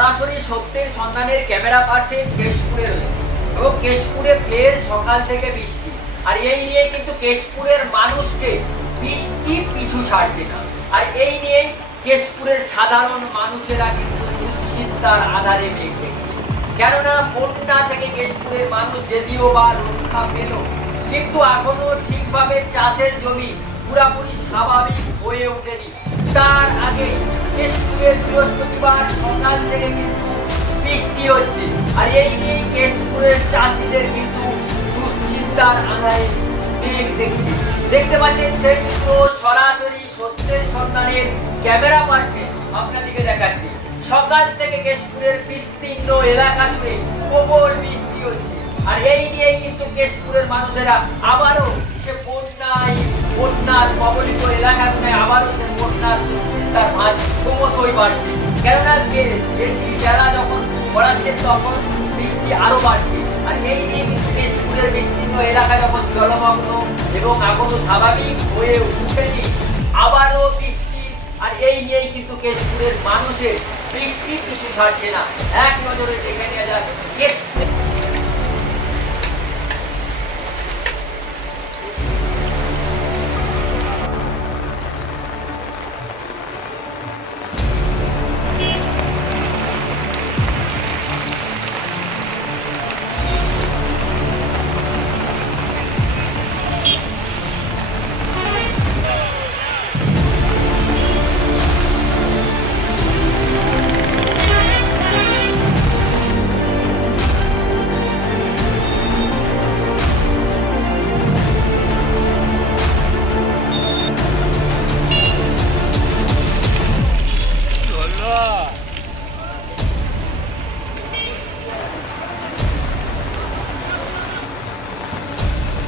সরাসরি সত্যের সন্ধানের ক্যামেরা পাচ্ছেন কেশপুরে রয়েছে এবং কেশপুরে ফের সকাল থেকে বৃষ্টি। আর এই নিয়ে কিন্তু কেশপুরের মানুষকে বৃষ্টি পিছু ছাড়ছে না। আর এই নিয়ে কেশপুরের সাধারণ মানুষেরা কিন্তু দুশ্চিন্তার আধারে মেঘ কেননা বন্যা থেকে কেশপুরের মানুষ যদিও বা রক্ষা পেল, কিন্তু এখনও ঠিকভাবে চাষের জমি পুরাপুরি স্বাভাবিক হয়ে ওঠেনি। তার আগে বৃষ্টি হচ্ছে? আর এই নিয়ে কেশপুরের চাষিদের কিন্তু দুশ্চিন্তার আধারে মেঘ দেখছে। দেখতে পাচ্ছেন সেই কিন্তু সরাসরি সত্যের সন্ধানের ক্যামেরা পাশে আপনাদেরকে দেখাচ্ছি। সকাল থেকে কেশপুরের বিস্তীর্ণ এলাকা জুড়ে প্রবল বৃষ্টি হচ্ছে। আর এই নিয়েই কিন্তু কেশপুরের মানুষেরা আবারও সে বন্যায়, বন্যার কবলিত এলাকা এলাকাগুলোয় আবারও সে বন্যার দুশ্চিন্তার ভাঁজ ক্রমশই বাড়ছে। কেননা বেশি বেলা যখন পড়াচ্ছে তখন বৃষ্টি আরও বাড়ছে। আর এই নিয়ে কিন্তু স্কুলের বিস্তীর্ণ এলাকা যখন জলমগ্ন এবং এখনও স্বাভাবিক হয়ে উঠেনি, আবারও বৃষ্টি। আর এই নিয়েই কিন্তু কেশপুরের মানুষের বৃষ্টি কিছু ছাড়ছে না। এক নজরে দেখে নেওয়া যাক।